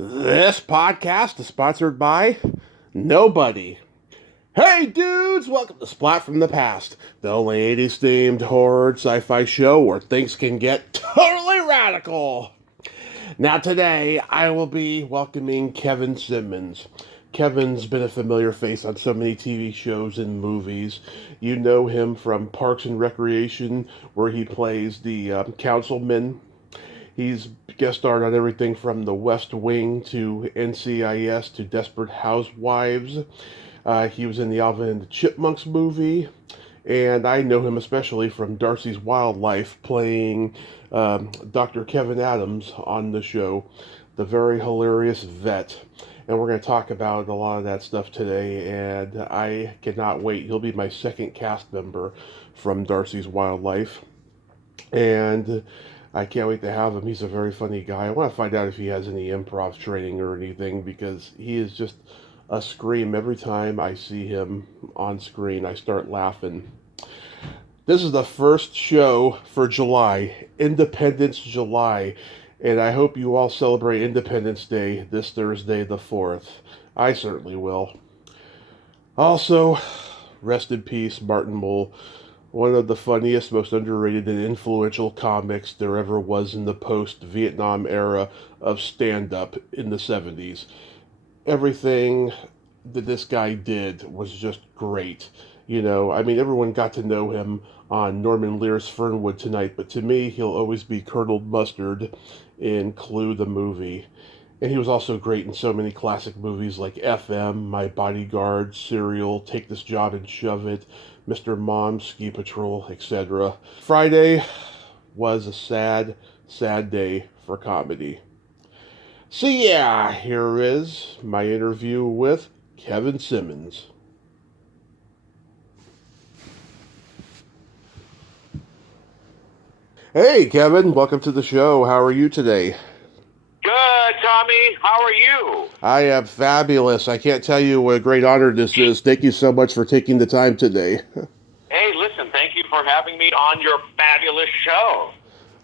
This podcast is sponsored by nobody. Hey dudes, welcome to Splat from the Past, the only 80s themed horror sci-fi show where things can get totally radical. Now today, I will be welcoming Kevin Symons. Kevin's been a familiar face on so many TV shows and movies. You know him from Parks and Recreation, where he plays the councilman. He's guest starred on everything from The West Wing to NCIS to Desperate Housewives. He was in the Alvin and the Chipmunks movie, and I know him especially from Darcy's Wildlife, playing Dr. Kevin Adams on the show, the very hilarious vet. And we're going to talk about a lot of that stuff today, and I cannot wait. He'll be my second cast member from Darcy's Wildlife, and I can't wait to have him. He's a very funny guy. I want to find out if he has any improv training or anything, because he is just a scream. Every time I see him on screen, I start laughing. This is the first show for July, Independence July, and I hope you all celebrate Independence Day this Thursday the 4th. I certainly will. Also, rest in peace, Martin Mull. One of the funniest, most underrated, and influential comics there ever was in the post-Vietnam era of stand-up in the 70s. Everything that this guy did was just great. You know, I mean, everyone got to know him on Norman Lear's Fernwood Tonight, but to me, he'll always be Colonel Mustard in Clue the movie. And he was also great in so many classic movies like FM, My Bodyguard, Serial, Take This Job and Shove It, Mr. Mom, Ski Patrol, etc. Friday was a sad, sad day for comedy. So yeah, here is my interview with Kevin Symons. Hey Kevin, welcome to the show. How are you today? Good, Tommy. How are you? I am fabulous. I can't tell you what a great honor this is. Thank you so much for taking the time today. Hey, listen, thank you for having me on your fabulous show.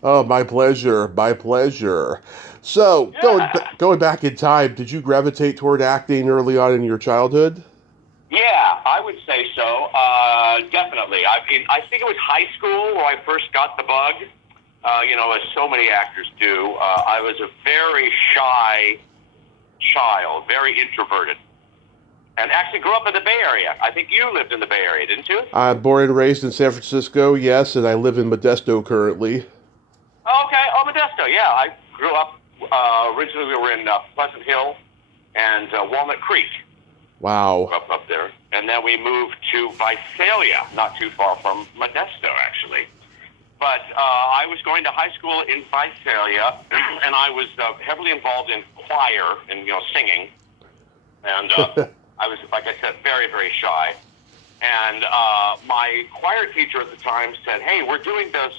Oh, my pleasure. My pleasure. So, going back in time, did you gravitate toward acting early on in your childhood? Yeah, I would say so. Definitely. I think it was high school where I first got the bug. As so many actors do. I was a very shy child, very introverted, and actually grew up in the Bay Area. I think you lived in the Bay Area, didn't you? I'm born and raised in San Francisco, yes, and I live in Modesto currently. Okay. Oh, Modesto. Yeah, I grew up. Originally, we were in Pleasant Hill and Walnut Creek. Wow. Up there, and then we moved to Visalia, not too far from Modesto, actually. But I was going to high school in Visalia, and I was heavily involved in choir and singing. And I was, like I said, very, very shy. And my choir teacher at the time said, "Hey, we're doing the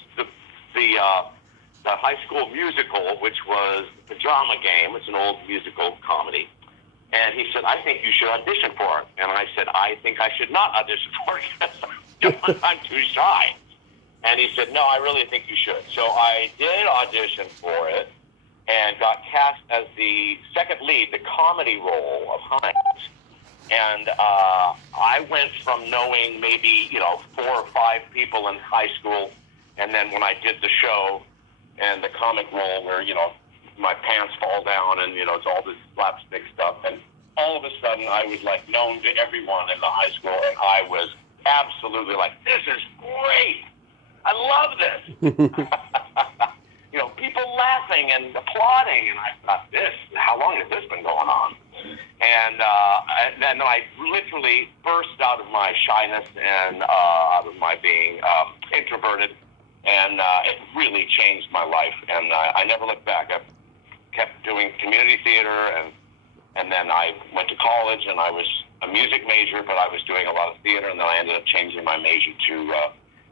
high school musical, which was the Drama Game. It's an old musical comedy." And he said, "I think you should audition for it." And I said, "I think I should not audition for it because I'm too shy." And he said, "No, I really think you should." So I did audition for it and got cast as the second lead, the comedy role of Hines. And I went from knowing maybe, 4 or 5 people in high school, and then when I did the show and the comic role where, my pants fall down and, it's all this slapstick stuff, and all of a sudden I was, known to everyone in the high school, and I was absolutely this is great. I love this. People laughing and applauding, and I thought, how long has this been going on? And then I literally burst out of my shyness and out of my being introverted, and it really changed my life. And I never looked back. I kept doing community theater, and then I went to college, and I was a music major, but I was doing a lot of theater, and then I ended up changing my major to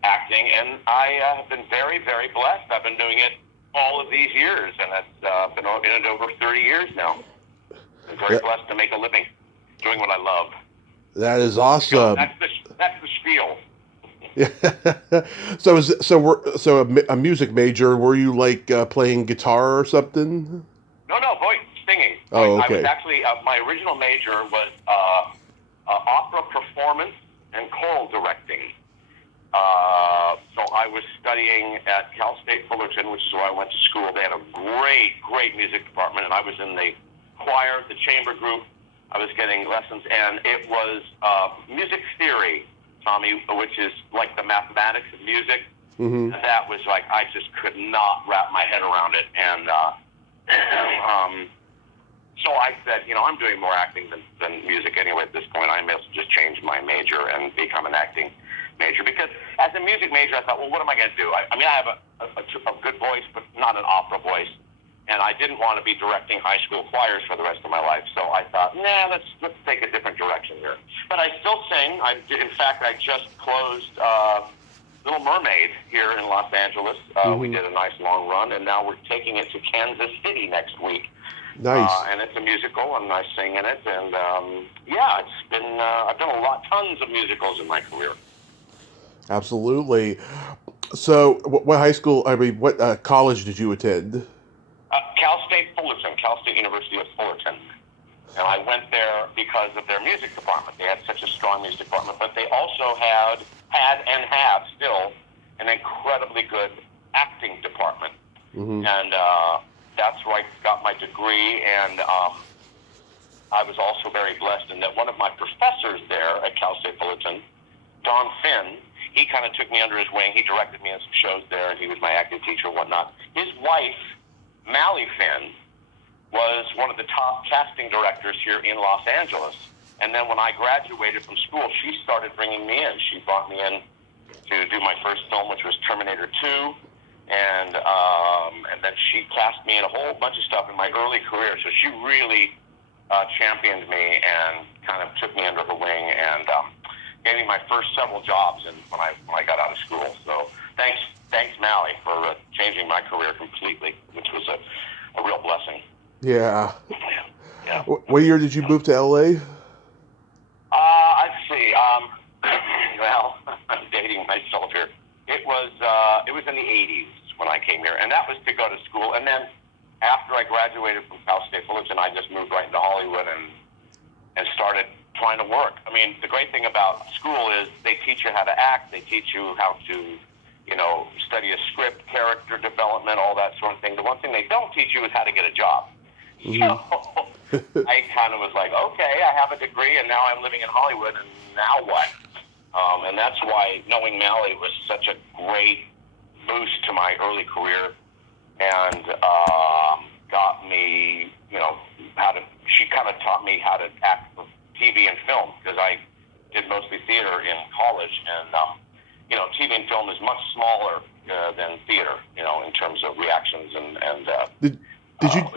acting, and I have been very, very blessed. I've been doing it all of these years, and it's been in it over 30 years now. I'm very blessed to make a living doing what I love. That is awesome. That's the spiel. So a music major. Were you playing guitar or something? No, boy, singing. Oh, I was okay. actually, my original major was opera performance and choral directing. So I was studying at Cal State Fullerton, which is where I went to school. They had a great music department, and I was in the choir, the chamber group. I was getting lessons, and it was music theory, Tommy, which is like the mathematics of music. Mm-hmm. And that was like, I just could not wrap my head around it. And so I said, I'm doing more acting than music anyway at this point. I may as well just change my major and become an acting major. Because as a music major, I thought, well, what am I going to do? I mean, I have a good voice, but not an opera voice. And I didn't want to be directing high school choirs for the rest of my life. So I thought, let's take a different direction here. But I still sing. In fact, I just closed Little Mermaid here in Los Angeles. We did a nice long run, and now we're taking it to Kansas City next week. Nice. And it's a musical, and I sing in it. And it's been, I've done tons of musicals in my career. Absolutely. So, what high school? What college did you attend? Cal State Fullerton, Cal State University of Fullerton. And I went there because of their music department. They had such a strong music department, but they also had and have still an incredibly good acting department. Mm-hmm. And that's where I got my degree. And I was also very blessed in that one of my professors there at Cal State Fullerton, Don Finn, he kind of took me under his wing. He directed me in some shows there, and he was my acting teacher and whatnot. His wife, Mally Finn, was one of the top casting directors here in Los Angeles. And then when I graduated from school, she started bringing me in. She brought me in to do my first film, which was Terminator 2. And then she cast me in a whole bunch of stuff in my early career. So she really championed me and kind of took me under her wing and gave me my first several jobs when I got out of school. So thanks, Mally, for changing my career completely, which was a real blessing. Yeah. Yeah. What year did you move to LA? Let's see. Well, I'm dating myself here. It was in the 80s when I came here, and that was to go to school. And then after I graduated from Cal State Fullerton, I just moved right into Hollywood and started trying to work. I mean, the great thing about school is they teach you how to act. They teach you how to, study a script, character development, all that sort of thing. The one thing they don't teach you is how to get a job. So I kind of was like, okay, I have a degree, and now I'm living in Hollywood, and now what? And that's why knowing Mally was such a great boost to my early career, and got me, she kind of taught me how to act for TV and film, because I did mostly theater in college, and TV and film is much smaller than theater, in terms of reactions and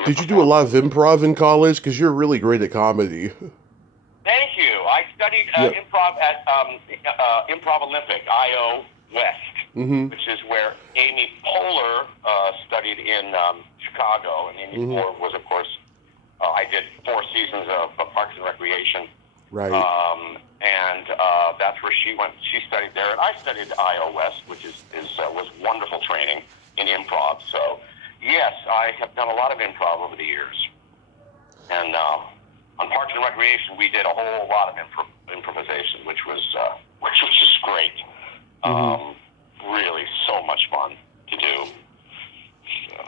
Did you do a lot of improv in college? Because you're really great at comedy. Thank you. I studied improv at Improv Olympic, IO West, which is where Amy Poehler studied in Chicago. And Amy Poehler was, of course, I did 4 seasons of Parks and Recreation. Right. And that's where she went. She studied there, and I studied IO West, which was wonderful training in improv. So, yes, I have done a lot of improv over the years. And on Parks and Recreation, we did a whole lot of improvisation, which was just great. Really, so much fun to do. So,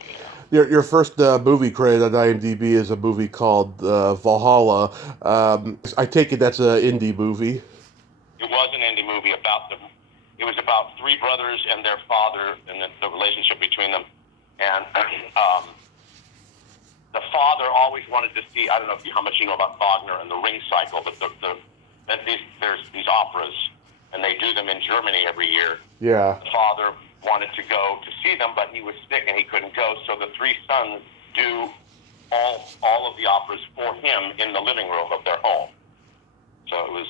yeah. Your first movie credit on IMDb is a movie called Valhalla. I take it that's an indie movie. It was an indie movie it was about 3 brothers and their father and the relationship between them. And the father always wanted to see, I don't know how much you know about Wagner and the Ring Cycle, but there's these operas, and they do them in Germany every year. Yeah. The father wanted to go to see them, but he was sick and he couldn't go, so the 3 sons do all of the operas for him in the living room of their home. So it was,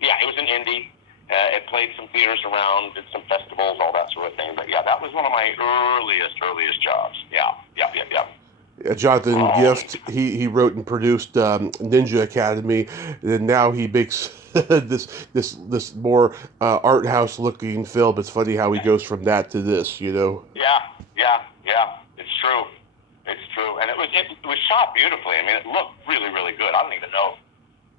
it was an indie. It played some theaters around, did some festivals, all that sort of thing. But yeah, that was one of my earliest jobs. Yeah. Jonathan Gift, he wrote and produced Ninja Academy, and now he makes this more art house looking film. It's funny how he goes from that to this, Yeah, it's true. It's true, and it was shot beautifully. I mean, it looked really, really good. I don't even know.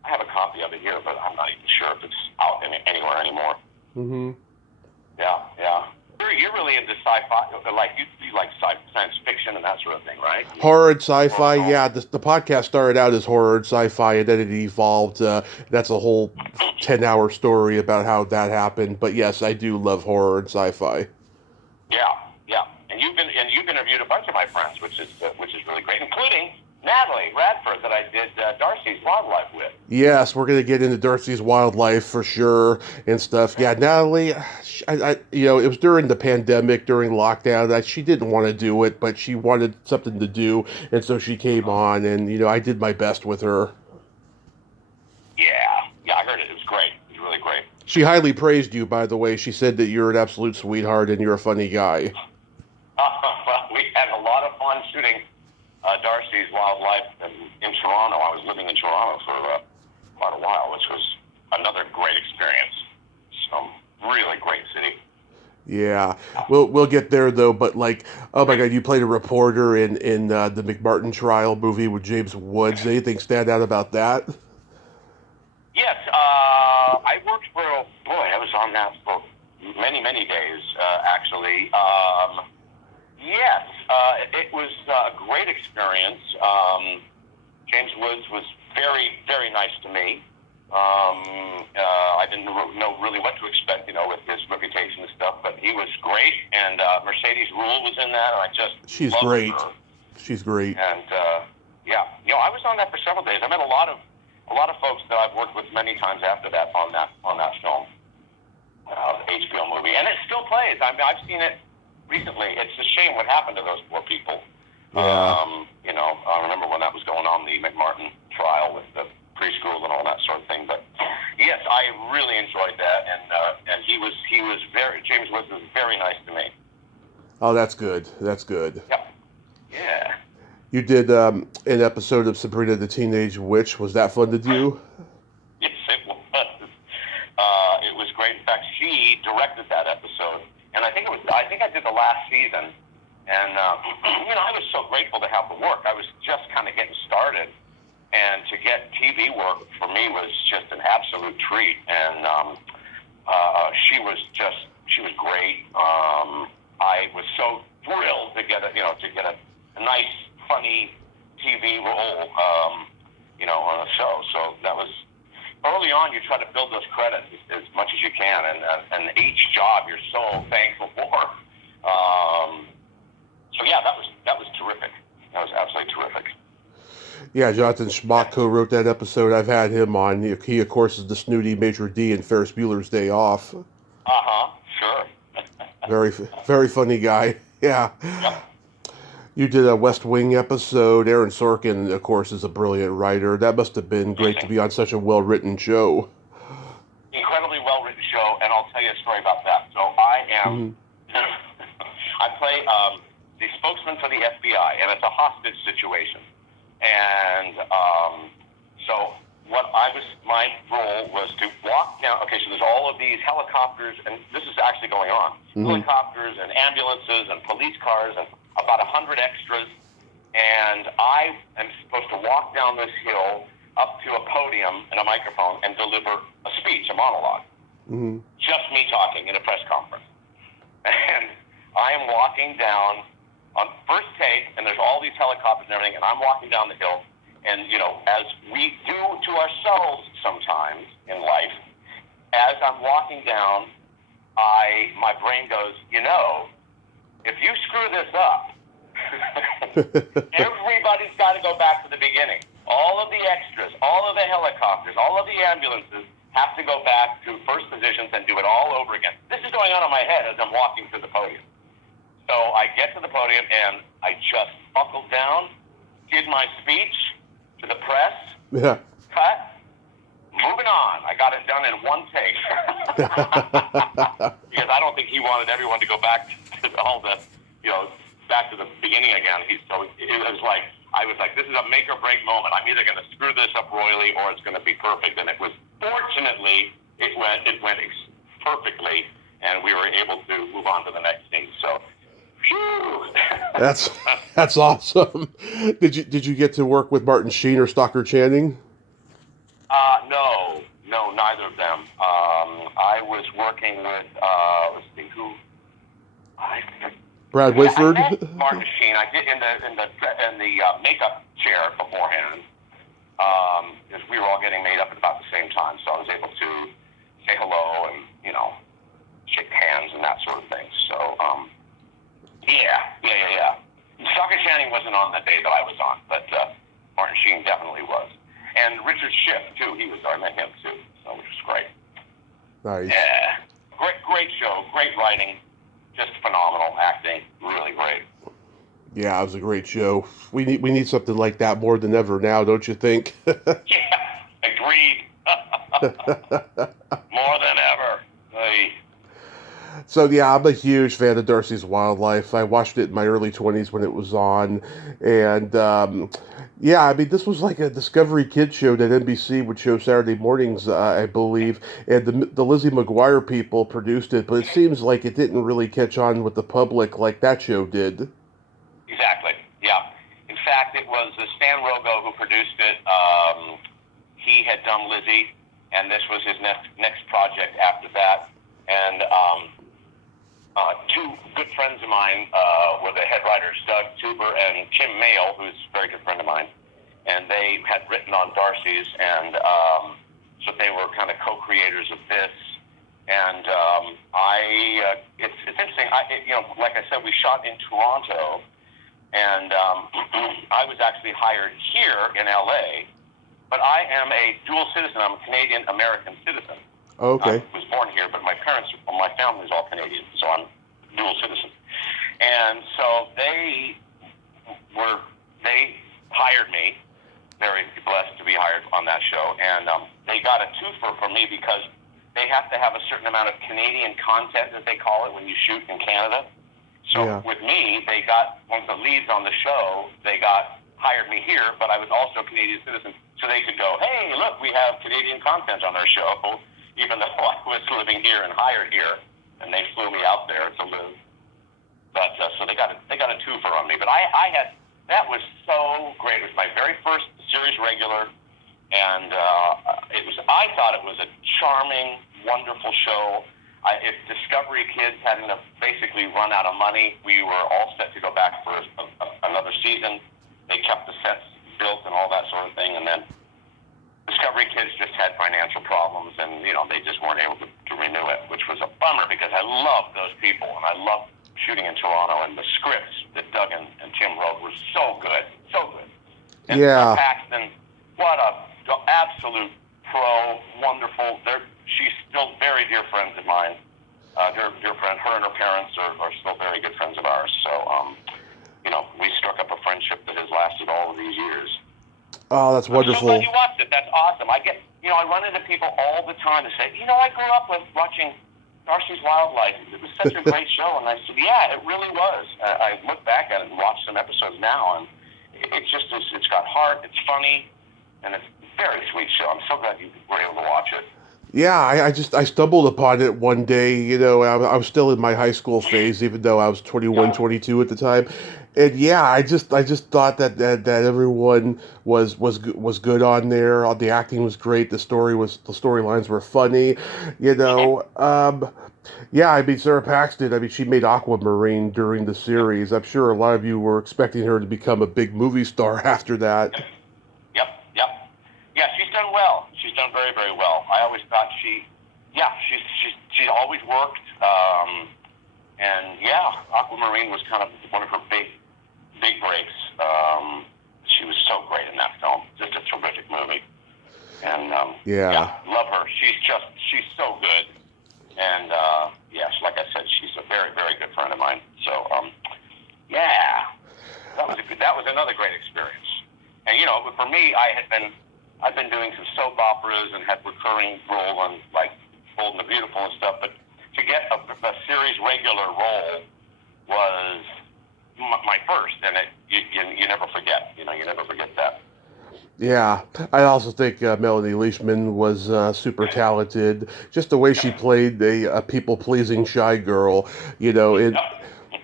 I have a copy of it here, but I'm not even sure if it's out anywhere anymore. Mm-hmm. Yeah, yeah. You're really into sci-fi, like you like science fiction and that sort of thing, right? Horror and sci-fi, yeah. The podcast started out as horror and sci-fi, and then it evolved. That's a whole 10-hour story about how that happened. But yes, I do love horror and sci-fi. Yeah, yeah. And you've interviewed a bunch of my friends, which is really great, including Natalie Radford that I did Darcy's Wildlife with. Yes, we're gonna get into Darcy's Wildlife for sure and stuff. Yeah, Natalie, it was during the pandemic, during lockdown. She didn't want to do it, but she wanted something to do, and so she came on, and I did my best with her. Yeah, I heard it. It was great. It was really great. She highly praised you, by the way. She said that you're an absolute sweetheart and you're a funny guy. Well, we had a lot of fun shooting Darcy's Wildlife in Toronto. I was living in Toronto for quite a while, which was another great experience. Really great city. Yeah, we'll get there though. But oh my God, you played a reporter in the McMartin trial movie with James Woods. Anything stand out about that? Yes, I worked for I was on that for many days actually. Yes, it was a great experience. James Woods was very, very nice to me. I didn't know really what to expect, with his reputation and stuff, but he was great. And Mercedes Rule was in that, and I just she's loved great. her. She's great. And yeah, I was on that for several days. I met a lot of folks that I've worked with many times after that on that film, HBO movie, and it still plays. I mean, I've seen it recently. It's a shame what happened to those poor people. Yeah. I remember when that was going on, the McMartin trial with the preschool and all that sort of thing. But yes, I really enjoyed that, and he was James Woods was very nice to me. Oh, that's good. That's good. Yep. Yeah. You did an episode of Sabrina the Teenage Witch. Was that fun to do? Yes, it was. It was great. In fact, she directed that episode, and I think I did the last season. And I was so grateful to have the work. I was just kind of getting started, and to get TV work for me was just an absolute treat. And she was great. I was so thrilled to get a nice, funny TV role, on a show. So that was early on. You try to build those credits as much as you can, and each job you're so thankful for. So yeah, that was terrific. That was absolutely terrific. Yeah, Jonathan Schmock co-wrote that episode. I've had him on. He of course, is the snooty Major D in Ferris Bueller's Day Off. Sure. Very, very funny guy. Yeah. Yep. You did a West Wing episode. Aaron Sorkin, of course, is a brilliant writer. That must have been great to be on such a well-written show. Incredibly well-written show, and I'll tell you a story about that. So I am, I play the spokesman for the FBI, and it's a hostage situation. And so my role was to walk down. Okay, so there's all of these helicopters, and this is actually going on. Helicopters and ambulances and police cars and about 100 extras. And I am supposed to walk down this hill up to a podium and a microphone and deliver a speech, a monologue. Just me talking in a press conference. And I am walking down on first take, and there's all these helicopters and everything, and I'm walking down the hill, and, as we do to ourselves sometimes in life, as I'm walking down, my brain goes, if you screw this up, everybody's got to go back to the beginning. All of the extras, all of the helicopters, all of the ambulances have to go back to first positions and do it all over again. This is going on in my head as I'm walking to the podium. So I get to the podium, and I just buckled down, did my speech to the press, cut, moving on. I got it done in one take. Because I don't think he wanted everyone to go back to all the, back to the beginning again. So it was like, I was like, this is a make or break moment. I'm either going to screw this up royally or it's going to be perfect. And it was, fortunately, it went perfectly, and we were able to move on to the next scene. So, Phew. That's that's awesome. Did you get to work with Martin Sheen or Stockard Channing? No, no, neither of them. I was working with, let's see, who, I, Brad I Whitford? met Martin Sheen. I did in the makeup chair beforehand, because we were all getting made up at about the same time, so I was able to say hello and, shake hands and that sort of thing. So, yeah. Stockard Channing wasn't on the day that I was on, but Martin Sheen definitely was. And Richard Schiff, too. He was there. I met him, too, so, which was great. Nice. Yeah. Great show. Great writing. Just phenomenal acting. Really great. Yeah, it was a great show. We need something like that more than ever now, don't you think? Yeah. Agreed. More than ever. Hey. So yeah, I'm a huge fan of Darcy's Wildlife. I watched it in my early 20s when it was on, and yeah, I mean this was like a Discovery Kids show that NBC would show Saturday mornings, I believe, and the Lizzie McGuire people produced it, but it seems like it didn't really catch on with the public like that show did. Exactly. Yeah. In fact, it was Stan Rogo who produced it. He had done Lizzie, and this was his next project after that. And two good friends of mine were the head writers, Doug Tuber and Tim Mayle, who's a very good friend of mine. And they had written on Darcy's, and so they were kind of co-creators of this. And it's interesting. Like I said, we shot in Toronto, and I was actually hired here in LA. But I am a dual citizen. I'm a Canadian-American citizen. Okay. I was born here, but my family is all Canadian, so I'm dual citizen. And so they hired me, very blessed to be hired on that show, and they got a twofer for me because they have to have a certain amount of Canadian content, as they call it, when you shoot in Canada. So with me, they got one of the leads on the show. They hired me here, but I was also a Canadian citizen, so they could go, hey, look, we have Canadian content on our show, even though I was living here and hired here, and they flew me out there to live. But so they got a twofer on me. But that was so great. It was my very first series regular, and I thought it was a charming, wonderful show. If Discovery Kids hadn't basically run out of money, we were all set to go back for another season. They kept the sets built and all that sort of thing, and then Discovery Kids just had financial problems, and they just weren't able to renew it, which was a bummer because I loved those people, and I loved shooting in Toronto, and the scripts that Doug and Tim wrote were so good. And Yeah. Paxton, what a absolute pro, wonderful. She's still very dear friends of mine. Dear friend. Her and her parents are still very good friends of ours. So, we struck up a friendship that has lasted all of these years. Oh, that's I'm so wonderful. glad you watched it. That's awesome. I run into people all the time that say, I grew up with watching Darcy's Wildlife. It was such a great show. And I said, yeah, it really was. I look back at it and watch some episodes now, and it's got heart, it's funny, and it's a very sweet show. I'm so glad you were able to watch it. Yeah, I stumbled upon it one day. I was still in my high school phase, even though I was 21, 22 at the time. And yeah, I just thought that everyone was good on there. The acting was great. The storylines were funny. Yeah, I mean Sarah Paxton. I mean she made Aquamarine during the series. I'm sure a lot of you were expecting her to become a big movie star after that. Yep. Yeah, she's done well. She's done very, very well. I always thought she's always worked. And yeah, Aquamarine was kind of one of her big breaks. She was so great in that film. Just a terrific movie. And yeah, love her. She's so good. And yes, like I said, she's a very, very good friend of mine. So yeah, that was another great experience. And for me, I've been doing some soap operas and had recurring role on like Bold and the Beautiful and stuff, but to get a series regular role was my first, and you never forget. You never forget that. Yeah, I also think Melanie Leishman was super talented. Just the way she played a people-pleasing shy girl, Yep.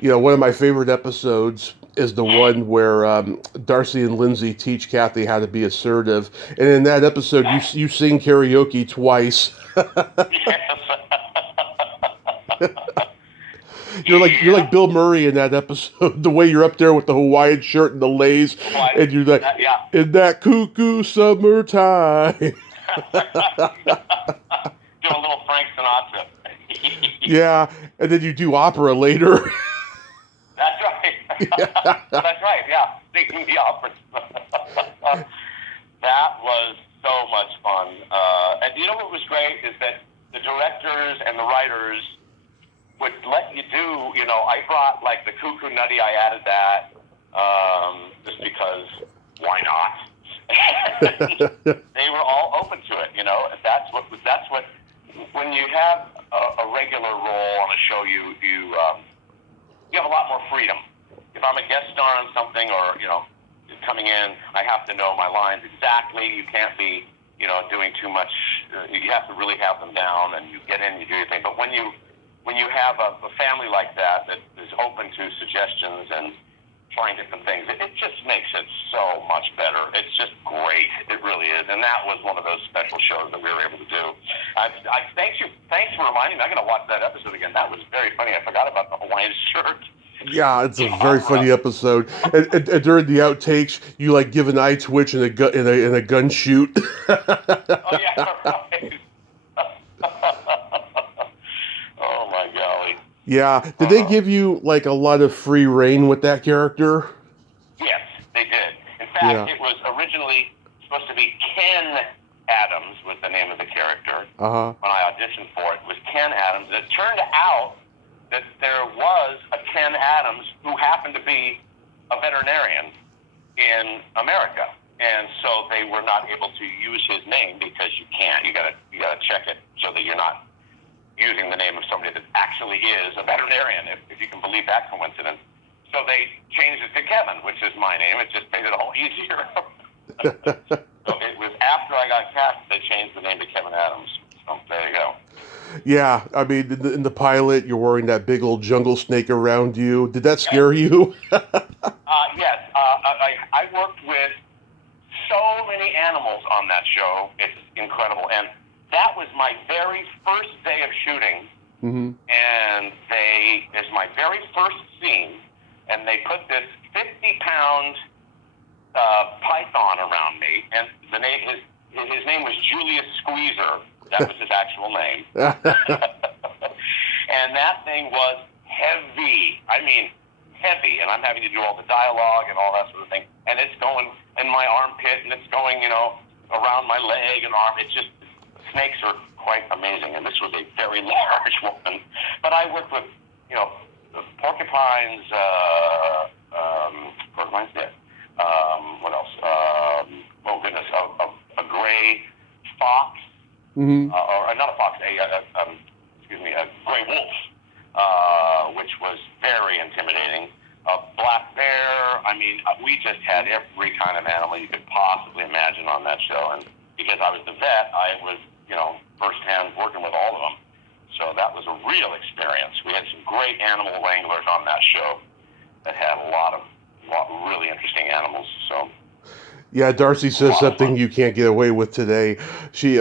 One of my favorite episodes is the one where Darcy and Lindsay teach Kathy how to be assertive, and in that episode, you sing karaoke twice. Yes. You're like Bill Murray in that episode. The way you're up there with the Hawaiian shirt and the lays, and you're like, Yeah. in that cuckoo summertime. Do a little Frank Sinatra. Yeah, and then you do opera later. That's right. Yeah. That's right. Yeah, singing the opera. That was so much fun. And you know what was great is that the directors and the writers would let you do. I brought like the Cuckoo Nutty. I added that just because. Why not? They were all open to it. That's what. When you have a regular role on a show, you have a lot more freedom. If I'm a guest star on something, or coming in, I have to know my lines exactly. You can't be doing too much. You have to really have them down, and you get in, you do your thing. But when you have a family like that is open to suggestions and trying different things, it just makes it so much better. It's just great. It really is. And that was one of those special shows that we were able to do. Thanks for reminding me. I'm going to watch that episode again. That was very funny. I forgot about the Hawaiian shirt. Yeah, it's a very funny episode. And during the outtakes, you like give an eye twitch and a gun shoot. Oh yeah, right. Oh my golly. Yeah. Did they give you like a lot of free reign with that character? Yes, they did. In fact, It was originally supposed to be Ken Adams was the name of the character. Uh-huh. When I auditioned for it was Ken Adams. It turned out that there was a Ken Adams who happened to be a veterinarian in America, and so they were not able to use his name because you can't. You gotta check it so that you're not using the name of somebody that actually is a veterinarian, if you can believe that coincidence. So they changed it to Kevin, which is my name. It just made it all easier. So it was after I got cast they changed the name to Kevin Adams. So there you go. Yeah, I mean, in the pilot, you're wearing that big old jungle snake around you. Did that scare you? Yes. I worked with so many animals on that show. It's incredible. And that was my very first day of shooting. Mm-hmm. And it's my very first scene. And they put this 50-pound python around me. And his name was Julius Squeezer. That was his actual name. And that thing was heavy. I mean, heavy. And I'm having to do all the dialogue and all that sort of thing. And it's going in my armpit, and it's going, around my leg and arm. It's just, snakes are quite amazing. And this was a very large one. But I worked with, porcupines, what else? Oh, goodness, a gray fox. Mm-hmm. Or not a fox, a gray wolf, which was very intimidating. A black bear. I mean, we just had every kind of animal you could possibly imagine on that show. And because I was the vet, I was, firsthand working with all of them. So that was a real experience. We had some great animal wranglers on that show that had a lot of really interesting animals. So. Yeah, Darcy says something you can't get away with today. She,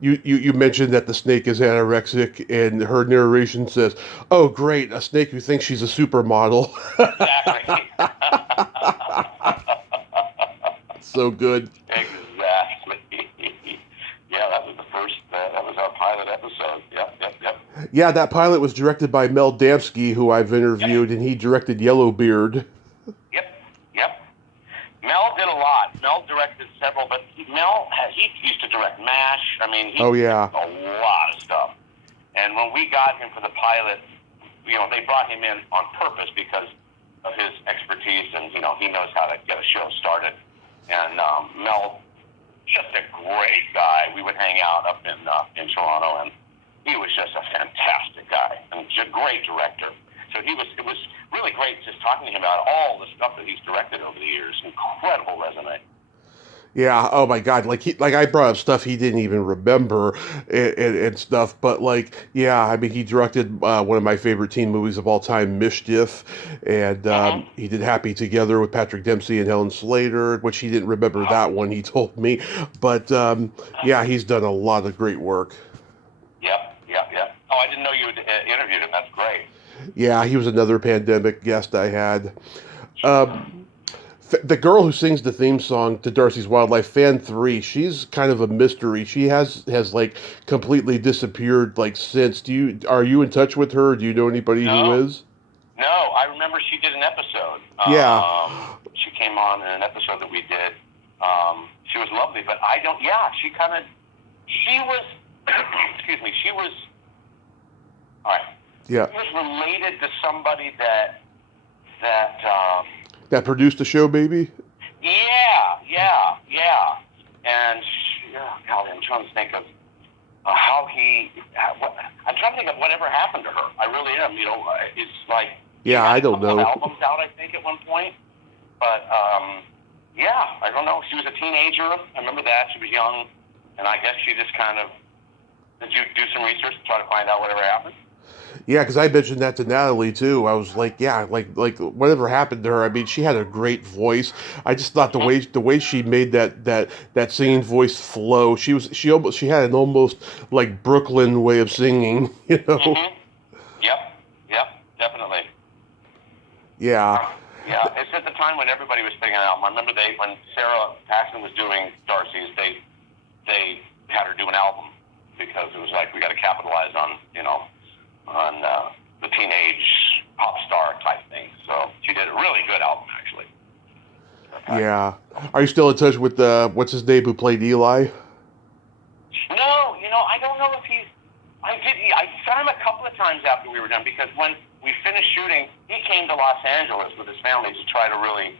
you mentioned that the snake is anorexic, and her narration says, "Oh, great, a snake who thinks she's a supermodel." Exactly. So good. Exactly. Yeah, that was that was our pilot episode. Yep. Yeah, that pilot was directed by Mel Damsky, who I've interviewed, and he directed Yellowbeard. Yep. Mel did a lot. Mel directed several, but he used to direct MASH. I mean, he did a lot of stuff. And when we got him for the pilot, they brought him in on purpose because of his expertise, and he knows how to get a show started. And Mel, just a great guy. We would hang out up in Toronto, and he was just a fantastic guy and just a great director. So it was really great just talking to him about all the stuff that he's directed over the years. Incredible resume. Yeah. Oh my God. Like I brought up stuff he didn't even remember and stuff. But like, yeah. I mean, he directed one of my favorite teen movies of all time, Mischief, and Mm-hmm. he did Happy Together with Patrick Dempsey and Helen Slater, which he didn't remember Uh-huh. that one. He told me, but yeah, he's done a lot of great work. Yep, yep, yep. Oh, I didn't know you had interviewed him. That's great. Yeah, he was another pandemic guest I had. Um, the girl who sings the theme song to Darcy's Wildlife, Fan 3, she's kind of a mystery. She has like completely disappeared like since. Are you in touch with her? Do you know anybody who No, is? no, I remember she did an episode. Yeah. She came on in an episode that we did. She was lovely, but I don't. Yeah, she was. Excuse me. She was. All right. Yeah. She was related to somebody that. That produced the show, baby? Yeah. And oh God, I'm trying to think of how he. I'm trying to think of whatever happened to her. I really am. You know, it's like she Yeah, had I a don't couple of know. albums out, I think, at one point. But yeah, I don't know. She was a teenager. I remember that she was young, and I guess she just kind of. Did you do some research to try to find out whatever happened? Yeah, because I mentioned that to Natalie too. I was like, yeah, like whatever happened to her. I mean, she had a great voice. I just thought Mm-hmm. the way she made that singing voice flow. She had an almost like Brooklyn way of singing. You know? Mm-hmm. Yep. Yep. Definitely. Yeah, Yeah. It's at the time when everybody was singing an album. I remember when Sarah Paxton was doing Darcy's, they had her do an album because it was like we got to capitalize on the teenage pop star type thing. So she did a really good album actually. Okay. yeah. Are you still in touch with what's his name who played Eli? No, I don't know if he's. I saw him a couple of times after we were done because when we finished shooting, he came to Los Angeles with his family to try to really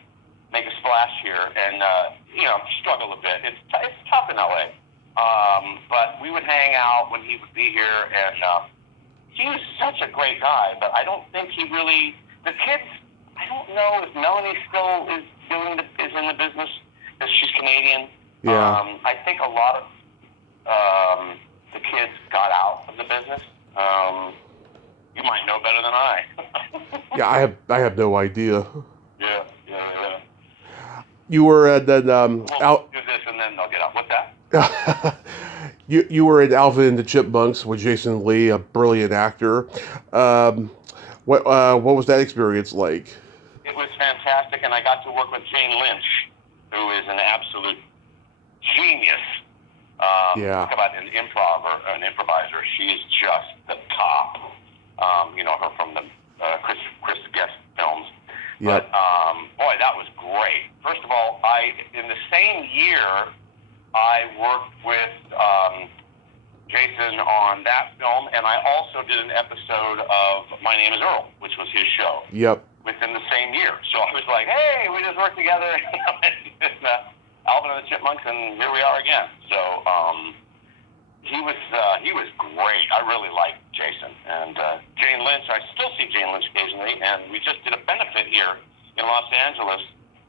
make a splash here, and struggle a bit. It's tough in LA, but we would hang out when he would be here, and he was such a great guy. But I don't think he really. The kids. I don't know if Melanie still is in the business because she's Canadian. Yeah, I think a lot of the kids got out of the business. You might know better than I. yeah. I have no idea. Yeah. You were at that We'll do this and then they'll get out. What's that? you were in Alvin and the Chipmunks with Jason Lee, a brilliant actor. What was that experience like? It was fantastic, and I got to work with Jane Lynch, who is an absolute genius. Yeah, Talk about an improviser. She's just the top. You know her from the Chris Guest films. yep, But boy, that was great. First of all, in the same year I worked with Jason on that film, and I also did an episode of My Name Is Earl, which was his show. yep. Within the same year, so I was like, "Hey, we just worked together." And, Alvin and the Chipmunks, and here we are again. So he was great. I really liked Jason and Jane Lynch. I still see Jane Lynch occasionally, and we just did a benefit here in Los Angeles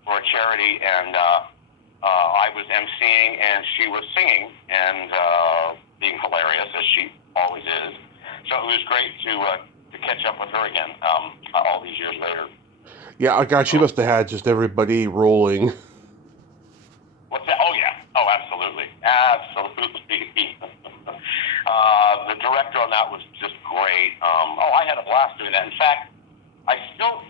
for a charity, and I was emceeing and she was singing and being hilarious as she always is. So it was great to catch up with her again all these years later. Yeah, oh God, she must have had just everybody rolling. What's that? Oh yeah. Oh, absolutely. The director on that was just great. I had a blast doing that. In fact,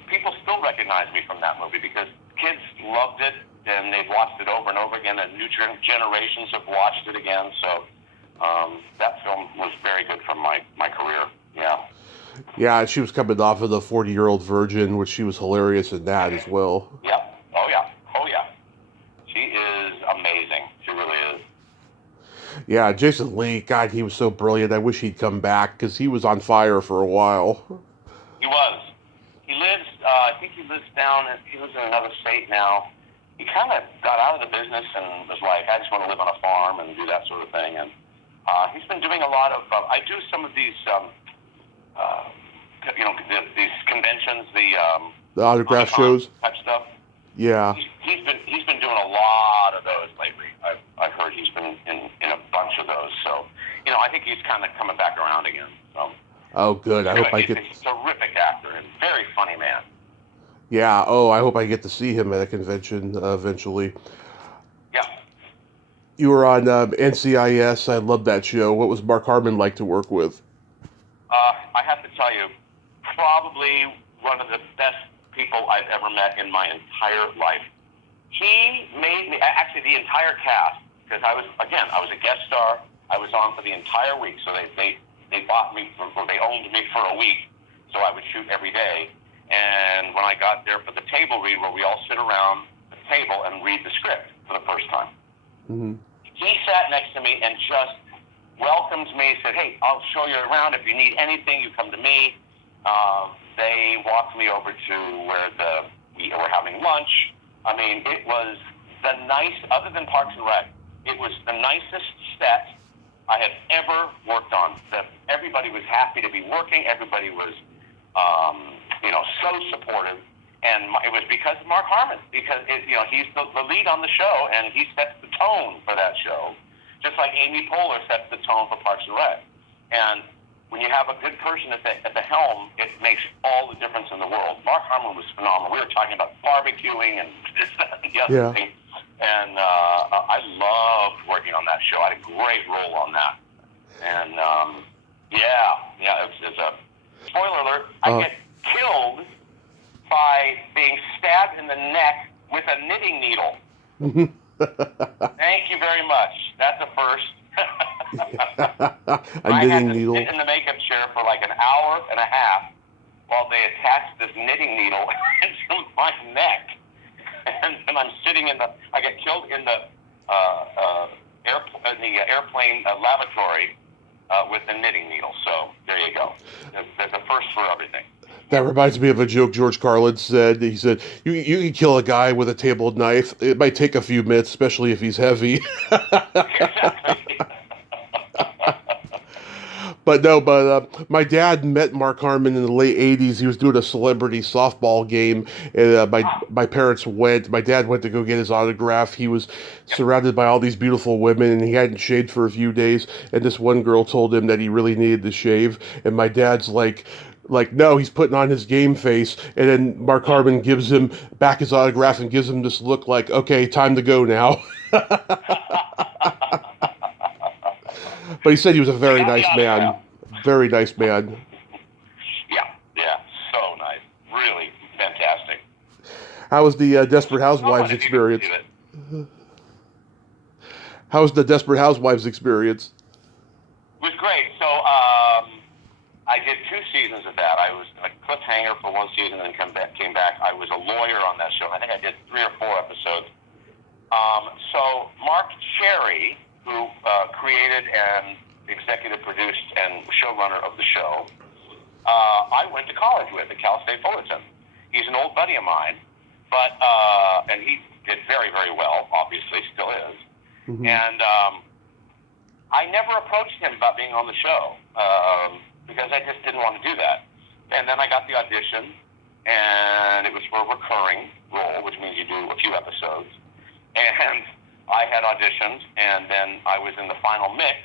people still recognize me from that movie because kids loved it and they've watched it over and over again, and new generations have watched it again. So that film was very good for my career. Yeah. Yeah, she was coming off of the 40-Year-Old Virgin, which she was hilarious in that as well. Yeah. Oh yeah. She is amazing. She really is. Yeah, Jason Lee, God, he was so brilliant. I wish he'd come back because he was on fire for a while. He was. He lives. I think he lives he lives in another state now. He kind of got out of the business and was like, I just want to live on a farm and do that sort of thing. And he's been doing a lot of. I do some of these. These conventions, The autograph Comic-Con shows. type stuff. Yeah. He's been doing a lot of those lately. I've heard he's been in a bunch of those. So, I think he's kind of coming back around again. So Oh, good. I good. hope I He's get. a terrific actor and very funny man. Yeah. Oh, I hope I get to see him at a convention eventually. Yeah. You were on NCIS. I love that show. What was Mark Harmon like to work with? I have to tell you, probably one of the best people I've ever met in my entire life. He made me, actually the entire cast, because I was a guest star. I was on for the entire week, so they bought me, or they owned me for a week, so I would shoot every day. And when I got there for the table read, where we all sit around the table and read the script for the first time, Mm-hmm. he sat next to me and just welcomed me, said, hey, I'll show you around. If you need anything, you come to me. They walked me over to where we were having lunch. I mean, it was other than Parks and Rec, it was the nicest set I had ever worked on. Everybody was happy to be working. Everybody was, so supportive. And it was because of Mark Harmon, because he's the lead on the show, and he sets the tone for that show, just like Amy Poehler sets the tone for Parks and Rec. And when you have a good person at the helm, it makes all the difference in the world. Mark Harmon was phenomenal. We were talking about barbecuing and this, that, and the other thing. And I loved working on that show. I had a great role on that. And it's a spoiler alert. I get killed by being stabbed in the neck with a knitting needle. Thank you very much. That's a first. I had to sit in the makeup chair for like an hour and a half while they attached this knitting needle into my neck. And I'm sitting I get killed in the airplane lavatory with the knitting needle. So there you go. There's a first for everything. That reminds me of a joke George Carlin said. He said, you can kill a guy with a table knife. It might take a few minutes, especially if he's heavy. Exactly. But my dad met Mark Harmon in the late 80s. He was doing a celebrity softball game, and my parents went. My dad went to go get his autograph. He was surrounded by all these beautiful women, and he hadn't shaved for a few days, and this one girl told him that he really needed to shave, and my dad's like, no, he's putting on his game face, and then Mark Harmon gives him back his autograph and gives him this look like, okay, time to go now. But he said he was a very nice man. Very nice man. Yeah, so nice. Really fantastic. How was the Desperate Housewives experience? How was the Desperate Housewives experience? It was great. So, I did 2 seasons of that. I was a cliffhanger for 1 season and then came back. I was a lawyer on that show. I think I did 3 or 4 episodes. So Mark Cherry, who created and executive produced and showrunner of the show, I went to college with at Cal State Fullerton. He's an old buddy of mine, but and he did very, very well, obviously, still is. Mm-hmm. And I never approached him about being on the show because I just didn't want to do that. And then I got the audition, and it was for a recurring role, which means you do a few episodes. And I had auditioned, and then I was in the final mix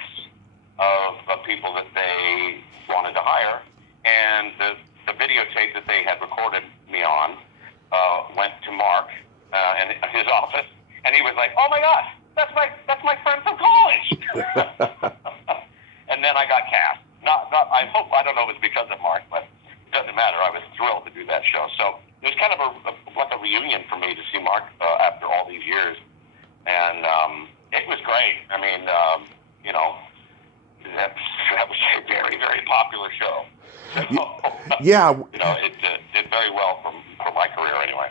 of people that they wanted to hire. And the videotape that they had recorded me on went to Mark in his office, and he was like, "Oh my gosh, that's my friend from college." And then I got cast. I don't know if it's because of Mark, but it doesn't matter. I was thrilled to do that show. So it was kind of like a reunion for me to see Mark after all these years, and it was great. I mean, that was a very, very popular show. So, yeah. It did very well for my career anyway.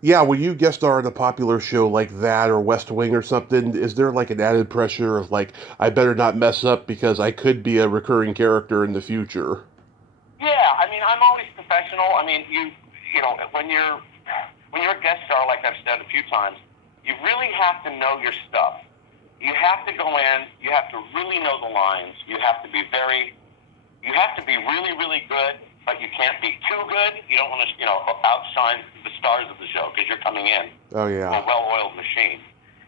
Yeah, when you guest star in a popular show like that or West Wing or something, is there like an added pressure of like, I better not mess up because I could be a recurring character in the future? Yeah, I mean, I'm always professional. I mean, when you're a guest star, like I've said a few times, you really have to know your stuff. You have to go in, you have to really know the lines, you have to be really, really good, but you can't be too good. You don't want to, outshine the stars of the show because you're coming in Oh, to yeah. a well-oiled machine.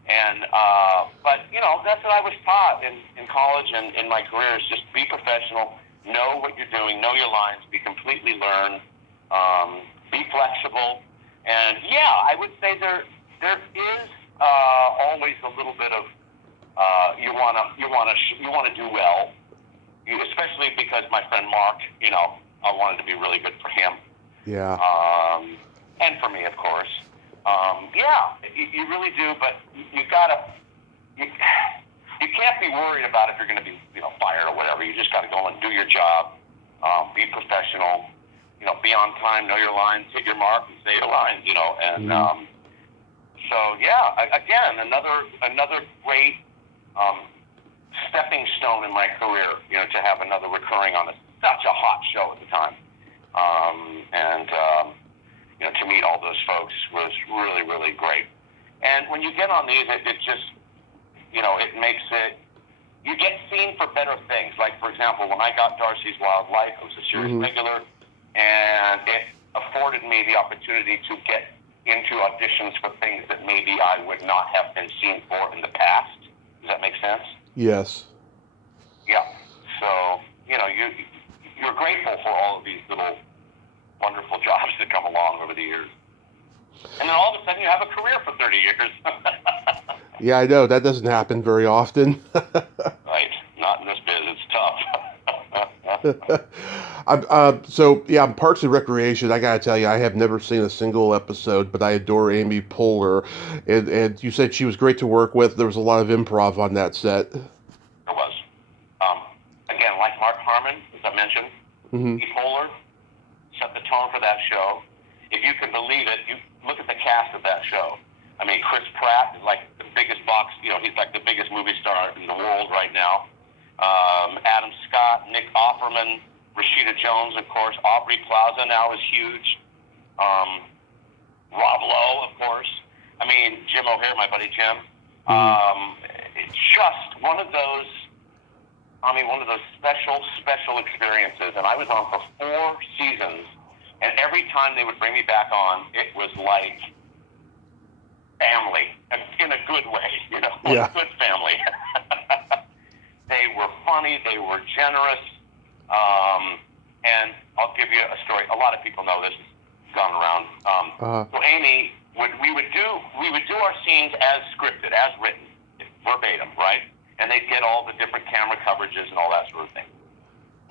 And but that's what I was taught in college and in my career is just be professional, know what you're doing, know your lines, be completely learned, be flexible, and I would say there is always a little bit of you wanna do well, especially because my friend Mark, I wanted to be really good for him. Yeah. And for me, of course. You really do, but you can't be worried about if you're going to be, fired or whatever. You just got to go and do your job, be professional, be on time, know your lines, hit your mark, and say your lines, and again, another great stepping stone in my career, to have another recurring on such a hot show at the time, to meet all those folks was really, really great. And when you get on these, it just, it makes it, you get seen for better things. Like, for example, when I got Darcy's Wild Life, it was a series regular, and it afforded me the opportunity to get into auditions for things that maybe I would not have been seen for in the past. Does that make sense? Yes. Yeah. So, you're grateful for all of these little wonderful jobs that come along over the years. And then all of a sudden you have a career for 30 years. Yeah, I know. That doesn't happen very often. Right. Not in this biz. It's tough. I'm Parks and Recreation. I gotta tell you, I have never seen a single episode, but I adore Amy Poehler. And you said she was great to work with. There was a lot of improv on that set. There was. Again, like Mark Harmon, as I mentioned, Amy Poehler set the tone for that show. If you can believe it, you look at the cast of that show. I mean, Chris Pratt is like the biggest he's like the biggest movie star in the world right now. Adam Scott, Nick Offerman, Rashida Jones, of course. Aubrey Plaza now is huge. Rob Lowe, of course. I mean, Jim O'Hare, my buddy Jim. It's just one of those special experiences. And I was on for 4 seasons. And every time they would bring me back on, it was like family, and in a good way, Yeah. a good family. They were funny, they were generous, and I'll give you a story. A lot of people know this; it's gone around. So Amy, we would do our scenes as scripted, as written, verbatim, right? And they'd get all the different camera coverages and all that sort of thing.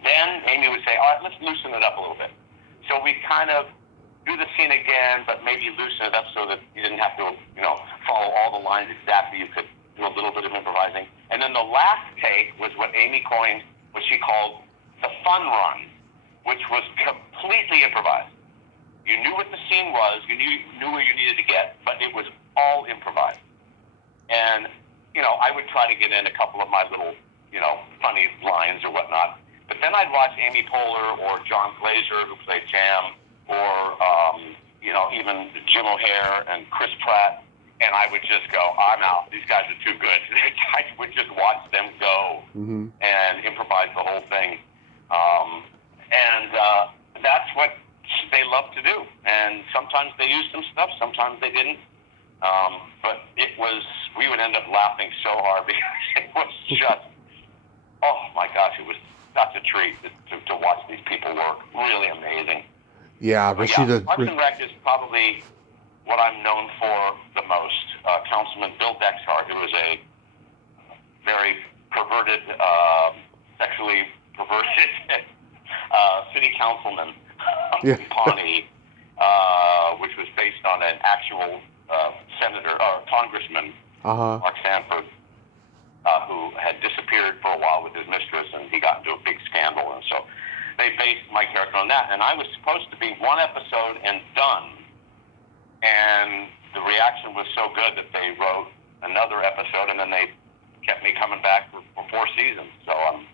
Then Amy would say, "All right, let's loosen it up a little bit." So we'd kind of do the scene again, but maybe loosen it up so that you didn't have to, follow all the lines exactly. You could do a little bit of improvising. And then the last take was what Amy coined, what she called the fun run, which was completely improvised. You knew what the scene was, you knew where you needed to get, but it was all improvised. And, I would try to get in a couple of my little, funny lines or whatnot. But then I'd watch Amy Poehler or John Glazer, who played Jam, or, even Jim O'Hare and Chris Pratt, and I would just go, I'm out. These guys are too good. I would just watch them go and improvise the whole thing. That's what they love to do. And sometimes they used some stuff, sometimes they didn't. But we would end up laughing so hard because it was just, oh my gosh, it was such a treat to watch these people work. Really amazing. Yeah, Rashida. Parks and Rec is probably what I'm known for the most. Councilman Bill Dexhart, who is a very perverted, sexually perverted city councilman in Pawnee, which was based on an actual senator or congressman, Mark Sanford, who had disappeared for a while with his mistress, and he got into a big scandal, and so they based my character on that. And I was supposed to be 1 episode and done, and the reaction was so good that they wrote another episode, and then they kept me coming back for 4 seasons. So I'm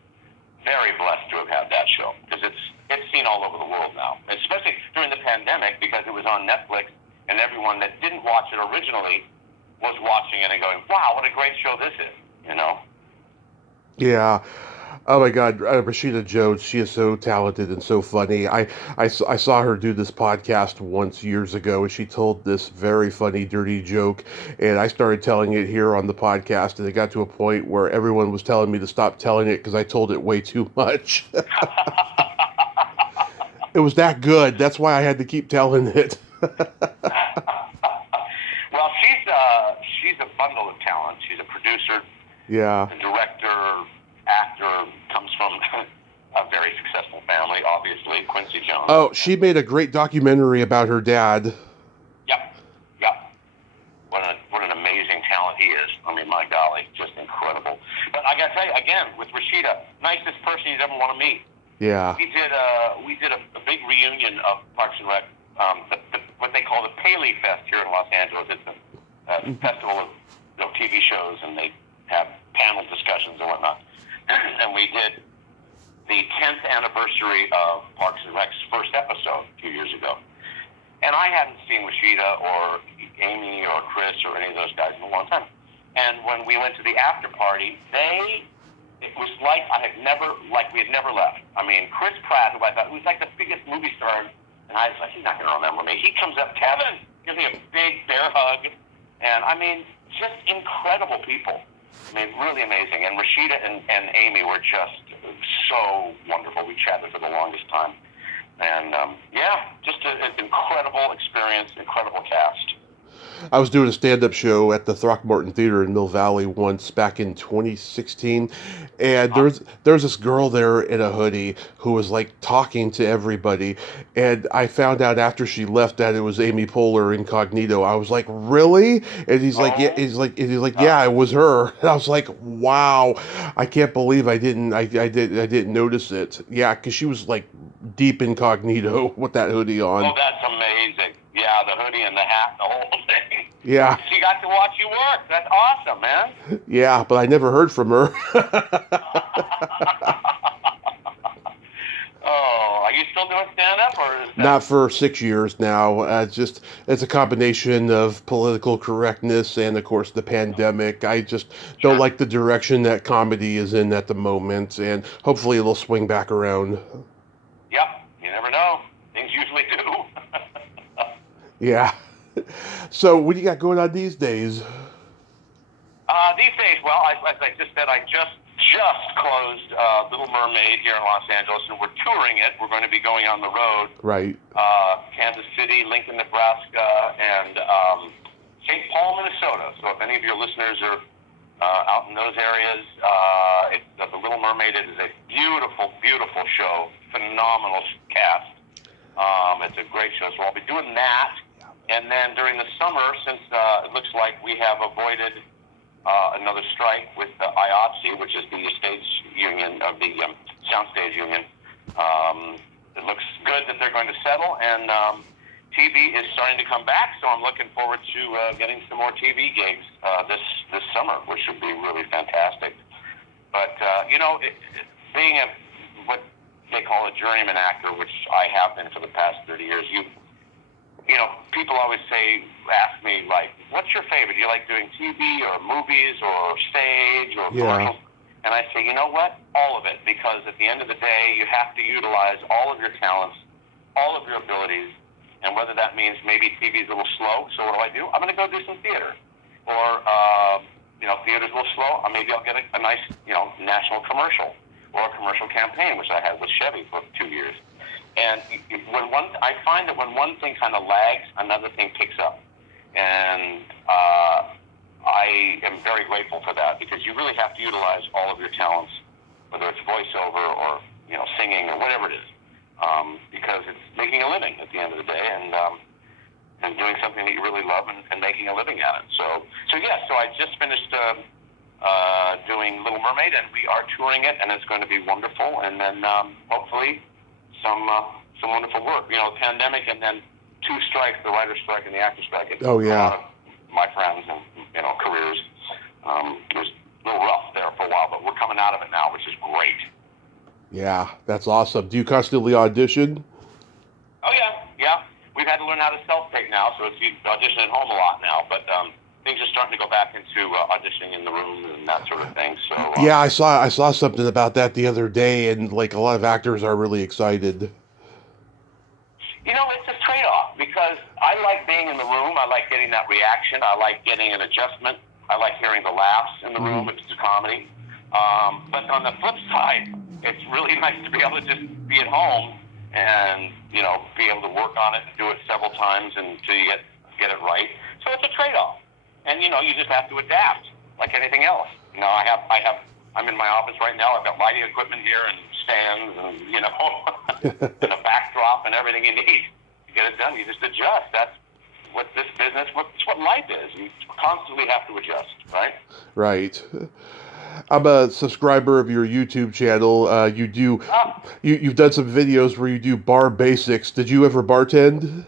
very blessed to have had that show, because it's seen all over the world now, especially during the pandemic, because it was on Netflix, and everyone that didn't watch it originally was watching it and going, wow, what a great show this is, Yeah. Oh my God, Rashida Jones, she is so talented and so funny. I saw her do this podcast once years ago, and she told this very funny, dirty joke, and I started telling it here on the podcast, and it got to a point where everyone was telling me to stop telling it because I told it way too much. It was that good. That's why I had to keep telling it. Well, she's a bundle of talent. She's a producer, Yeah. a director, actor, comes from a very successful family, obviously, Quincy Jones. Oh, she made a great documentary about her dad. Yep, yep. What an amazing talent he is. I mean, my golly, just incredible. But I got to tell you, again, with Rashida, nicest person you'd ever want to meet. Yeah. We did a big reunion of Parks and Rec, what they call the Paley Fest here in Los Angeles. It's a festival of TV shows, and they have panel discussions and whatnot. And we did the 10th anniversary of Parks and Rec's first episode 2 years ago. And I hadn't seen Rashida or Amy or Chris or any of those guys in a long time. And when we went to the after party, it was like we had never left. I mean, Chris Pratt, who I thought was like the biggest movie star, and I was like, he's not going to remember me. He comes up, Kevin, gives me a big bear hug, and I mean, just incredible people. I mean, really amazing. And Rashida and Amy were just so wonderful. We chatted for the longest time, and just an incredible experience, incredible cast. I was doing a stand-up show at the Throckmorton Theater in Mill Valley once back in 2016, and there's this girl there in a hoodie who was like talking to everybody, and I found out after she left that it was Amy Poehler incognito. I was like, really? And he's like, yeah. He's like, yeah, it was her. And I was like, wow, I can't believe I didn't notice it. Yeah, because she was like deep incognito with that hoodie on. Oh, that's amazing. Yeah, the hoodie and the hat, the whole thing. Yeah. She got to watch you work. That's awesome, man. Yeah, but I never heard from her. Oh, are you still doing stand-up, or is that... Not for 6 years now. It's a combination of political correctness and, of course, the pandemic. I just don't like the direction that comedy is in at the moment, and hopefully it'll swing back around. Yep, you never know. Things usually do. Yeah. So, what do you got going on these days? These days, well, as I just said, I just closed Little Mermaid here in Los Angeles, and we're touring it. We're going to be going on the road. Right. Kansas City, Lincoln, Nebraska, and St. Paul, Minnesota. So if any of your listeners are out in those areas, The Little Mermaid is a beautiful, beautiful show. Phenomenal cast. It's a great show. So I'll be doing that. And then during the summer, since it looks like we have avoided another strike with the IOTC, which is the Estates Union of the Soundstage Union, it looks good that they're going to settle, and TV is starting to come back, so I'm looking forward to getting some more TV gigs this summer, which would be really fantastic. But, being what they call a journeyman actor, which I have been for the past 30 years, people always ask me, like, what's your favorite? Do you like doing TV or movies or stage or commercials? And I say, you know what? All of it. Because at the end of the day, you have to utilize all of your talents, all of your abilities, and whether that means maybe TV is a little slow, so what do? I'm going to go do some theater. Or, theater's a little slow, maybe I'll get a nice, national commercial or a commercial campaign, which I had with Chevy for 2 years. And I find that when one thing kind of lags, another thing picks up. And I am very grateful for that, because you really have to utilize all of your talents, whether it's voiceover or singing or whatever it is, because it's making a living at the end of the day, and doing something that you really love and making a living at it. So I just finished doing Little Mermaid, and we are touring it, and it's going to be wonderful. And then hopefully some wonderful work. Pandemic, and then 2 strikes, the writer's strike and the actor's strike. Oh, yeah. My friends and, careers. It was a little rough there for a while, but we're coming out of it now, which is great. Yeah, that's awesome. Do you constantly audition? Oh, yeah. We've had to learn how to self-tape now, so you audition at home a lot now, but things are starting to go back into auditioning in the room and that sort of thing. So Yeah, I saw something about that the other day, and like a lot of actors are really excited. it's a trade-off because I like being in the room. I like getting that reaction. I like getting an adjustment. I like hearing the laughs in the room if it's a comedy. But on the flip side, it's really nice to be able to just be at home and, be able to work on it and do it several times until you get it right. So it's a trade-off. And, you just have to adapt like anything else. I'm in my office right now. I've got lighting equipment here and stands and, and a backdrop and everything you need to get it done. You just adjust. That's what this business, it's what life is. You constantly have to adjust, right? Right. I'm a subscriber of your YouTube channel. You've done some videos where you do bar basics. Did you ever bartend?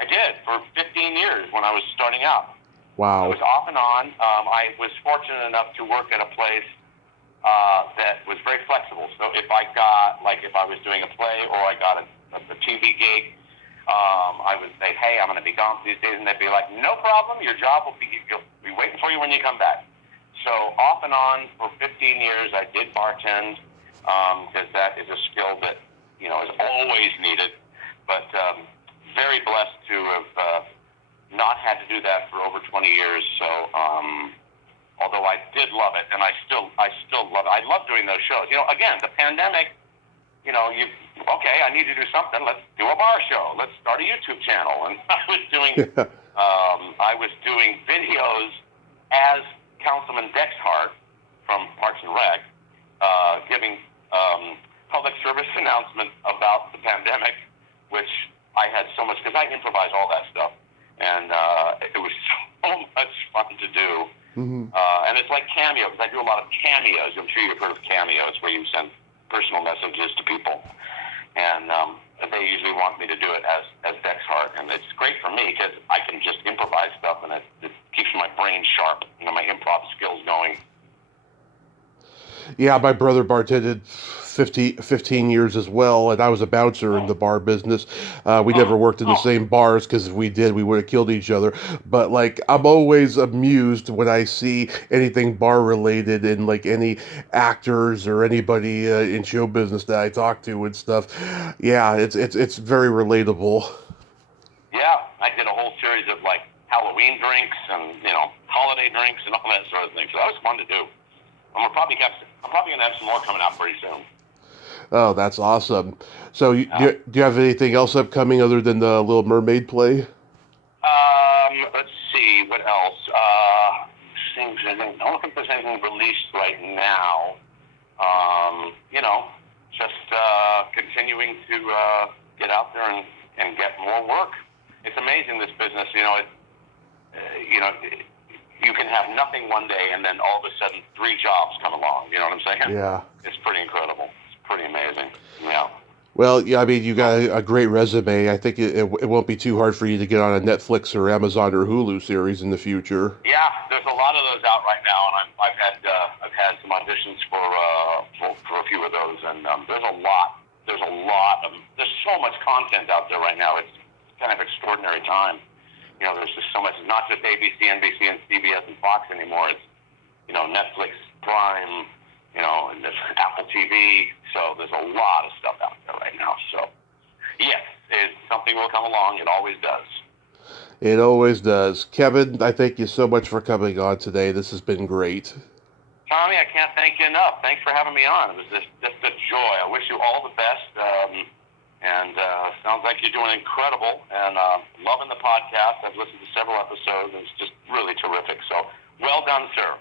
I did for 15 years when I was starting out. Wow. I was off and on. I was fortunate enough to work at a place that was very flexible. So if I was doing a play or I got a TV gig, I would say, hey, I'm going to be gone for these days. And they'd be like, no problem. Your job will be waiting for you when you come back. So off and on for 15 years, I did bartend because that is a skill that, is always needed. But very blessed to have not had to do that for over 20 years. So although I did love it, and I still love it. I love doing those shows. Again, the pandemic, I need to do something. Let's do a bar show. Let's start a YouTube channel. And I was doing videos as Councilman Dexhart from Parks and Rec, giving public service announcement about the pandemic, which I had so much, because I improvise all that stuff. And it was so much fun to do. Mm-hmm. And it's like Cameo, because I do a lot of cameos. I'm sure you've heard of cameos, where you send personal messages to people. And they usually want me to do it as Dexhart. And it's great for me because I can just improvise stuff, and it keeps my brain sharp, my improv skills going. Yeah, my brother bartended 15 years as well, and I was a bouncer in the bar business. We never worked in the same bars, because if we did, we would have killed each other. But, I'm always amused when I see anything bar-related and, any actors or anybody in show business that I talk to and stuff. Yeah, it's very relatable. Yeah, I did a whole series of, Halloween drinks and, holiday drinks and all that sort of thing. So that was fun to do. And I'm probably going to have some more coming out pretty soon. Oh, that's awesome. So, do you have anything else upcoming other than the Little Mermaid play? Let's see, what else? I don't think there's anything released right now. Just continuing to get out there and get more work. It's amazing, this business. You can have nothing one day, and then all of a sudden 3 jobs come along. You know what I'm saying? Yeah. It's pretty incredible. It's pretty amazing. Yeah. Well, yeah, I mean, you got a great resume. I think it won't be too hard for you to get on a Netflix or Amazon or Hulu series in the future. Yeah, there's a lot of those out right now, and I've had some auditions for a few of those, and there's so much content out there right now. It's kind of extraordinary time. There's just so much. It's not just ABC, NBC, and CBS and Fox anymore. It's Netflix, Prime, and there's Apple TV. So there's a lot of stuff out there right now. So yes, something will come along. It always does. It always does. Kevin, I thank you so much for coming on today. This has been great. Tommy, I can't thank you enough. Thanks for having me on. It was just a joy. I wish you all the best. And sounds like you're doing incredible, and loving the podcast. I've listened to several episodes, and it's just really terrific. So well done, sir.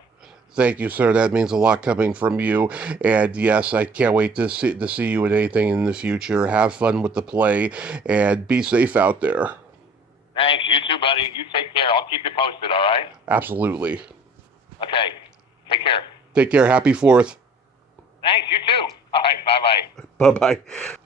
Thank you, sir. That means a lot coming from you. And yes, I can't wait to see you in anything in the future. Have fun with the play, and be safe out there. Thanks. You too, buddy. You take care. I'll keep you posted, all right? Absolutely. Okay. Take care. Take care. Happy 4th. Thanks. You too. All right. Bye-bye. Bye-bye.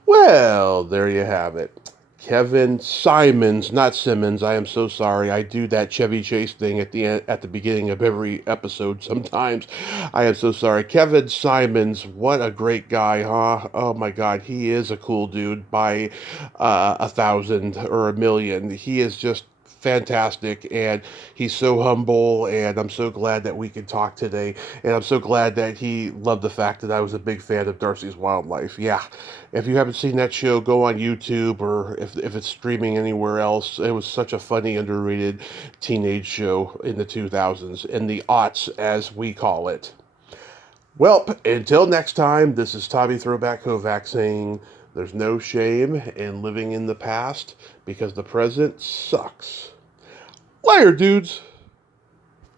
Well, there you have it. Kevin Symons, not Simmons. I am so sorry. I do that Chevy Chase thing at the beginning of every episode sometimes. I am so sorry. Kevin Symons, what a great guy, huh? Oh my God, he is a cool dude by 1,000 or 1,000,000. He is just fantastic, and he's so humble, and I'm so glad that we could talk today, and I'm so glad that he loved the fact that I was a big fan of Darcy's Wildlife. Yeah, if you haven't seen that show, go on YouTube, or if it's streaming anywhere else. It was such a funny, underrated teenage show in the 2000s, in the aughts, as we call it. Well, until next time, this is Tommy Throwback Kovac saying there's no shame in living in the past because the present sucks. Later, dudes!